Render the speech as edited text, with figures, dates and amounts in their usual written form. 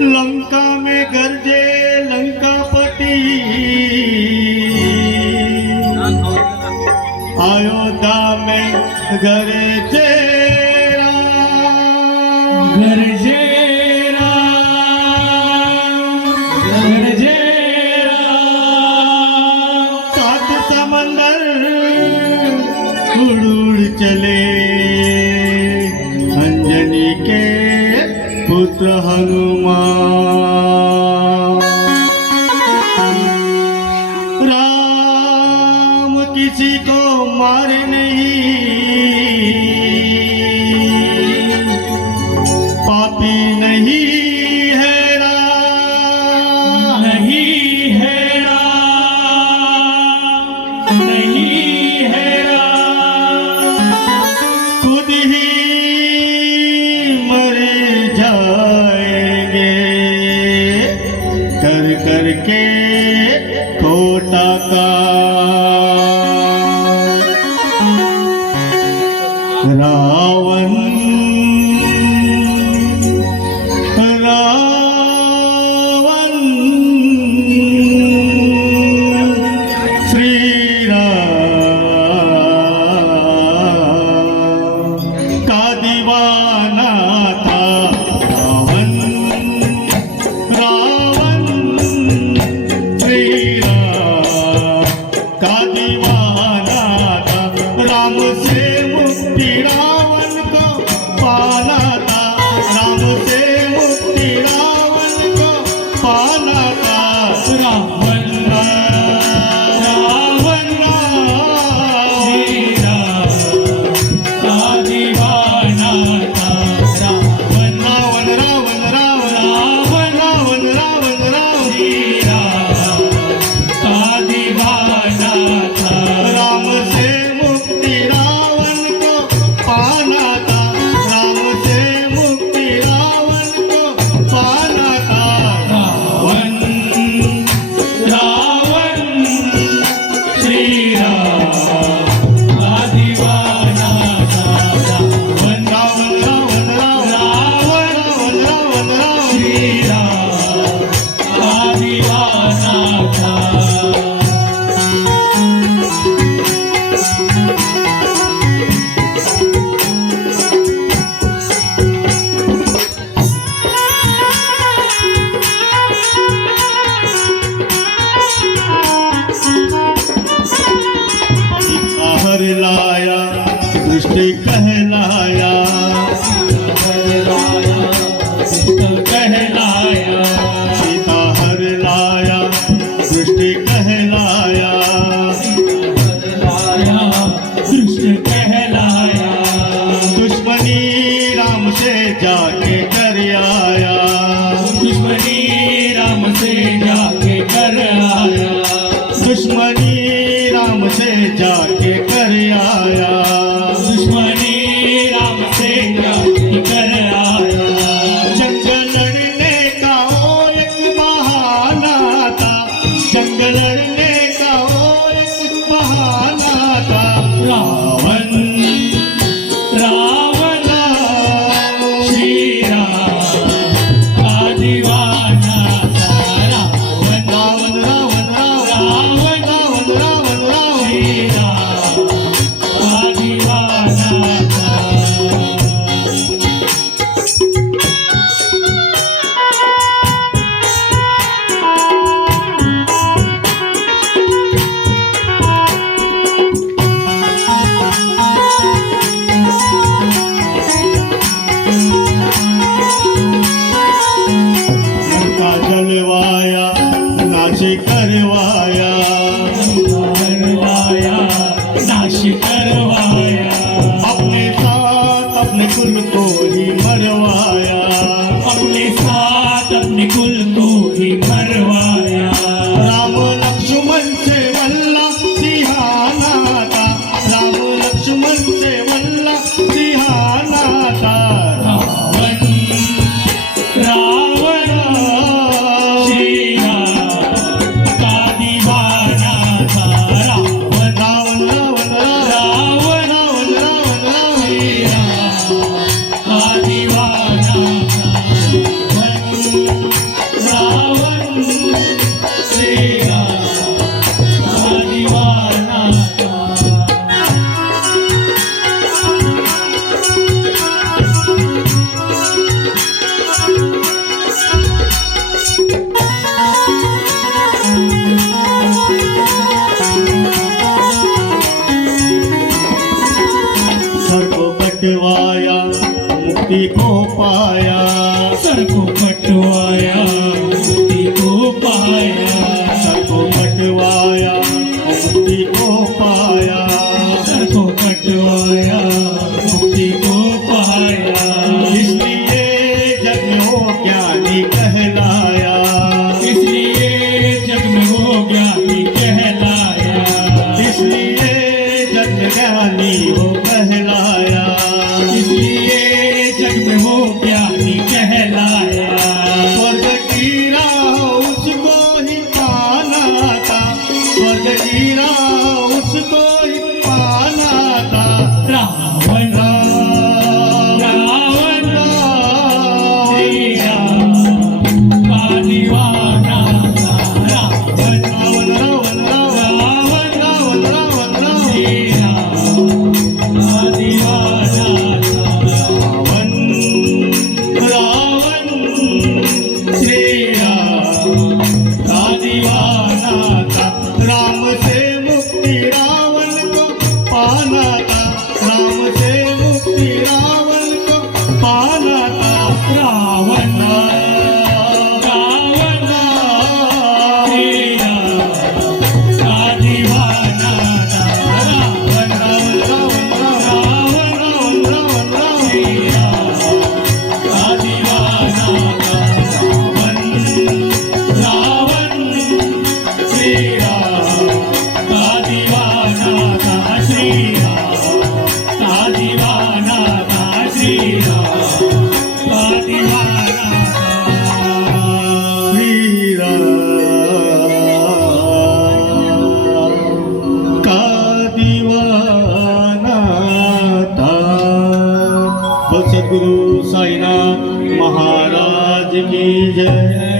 लंका में गरजे लंकापति, अयोध्या में गरजे गरजे सात समंदर उड़ उड़ चले अंजनी के पुत्र हनुमान। राम किसी को मारे नहीं, पापी नहीं है राम, नहीं है राम, नहीं है राम, खुद ही मर जाएंगे कर करके खोटा का। रावण रावण श्री राम का दीवाना था। रावण रावण श्री राम का दीवाना था। राम से मुक्ति रावण को पाना था, राम से मुक्ति रावण को पाना था। रावण रावण श्री राम का दीवाना था। रावण रावण रावण रावण रावण रावण रावण श्री राम का दीवाना था। राम से मुक्ति रावण को पाना था, राम से मुक्ति रावण को पाना था। रावण रावण श्री राम का दीवाना था। रावण रावण रावण रावण रावण रावण श्री राम का दीवाना था। हर लाया दृष्टि कहलाया, कहलाया सीता हर लाया दृष्टि कहलाया। दृष्ट कहलाया दुश्मनी राम से जाके कर आया, दुश्मनी राम से जाके कर आया। दुश्मनी राम से जाके कर आया। दुश्मनी राम से जाके कर आया। जंग लड़ने का वो एक बहाना था, जंग लड़ने का वो एक बहाना था। रावण रावण श्री राम का दीवाना था। रावण रावण रावण रावण रावण रावण रावण श्री राम का दीवाना था। लंका जलवाया नाश करवाया, करवाया नाश करवाया। अपने साथ अपने कुल को ही मरवाया। अपने साथ अपने कुल को ही मरवाया। राम लक्ष्मण से वल्ला सिहाना था, राम लक्ष्मण से वल्ला सिहाना था। रावण रावण श्री राम का दीवाना था। रावण रावण रावण रावण रावण रावण रावण श्री राम का दीवाना को पाया, सर को कटवाया मुक्ति को पाया, सर को कटवाया मुक्ति को पाया, सर को कटवाया मुक्ति को पाया। इसलिए जग में वो ज्ञानी कहलाया, इसलिए जग में वो ज्ञानी कहलाया, इसलिए जग में ज्ञानी वो कहलाया, इसलिए जग में वो ज्ञानी कहलाया। स्वर्ग की राह उसको ही पाना था, स्वर्ग की राह उसको ही पाना था। रावण रावण श्री राम का दीवाना था। रावण रावण रावण रावण रावण रावण रावण श्री राम का दीवाना था। रावण रावण श्री राम का दीवाना था। राम से मुक्ति रावण को पाना था, राम से मुक्ति रावण को पाना था। रावण रावण श्री राम का दीवाना था। रावण रावण श्री राम का दीवाना था। रावण श्री राम का दीवाना था। श्री राम का दीवाना था। श्री राम का दीवाना था। श्री राम का दीवाना था। बोल सद्गुरु साईनाथ महाराज की जय।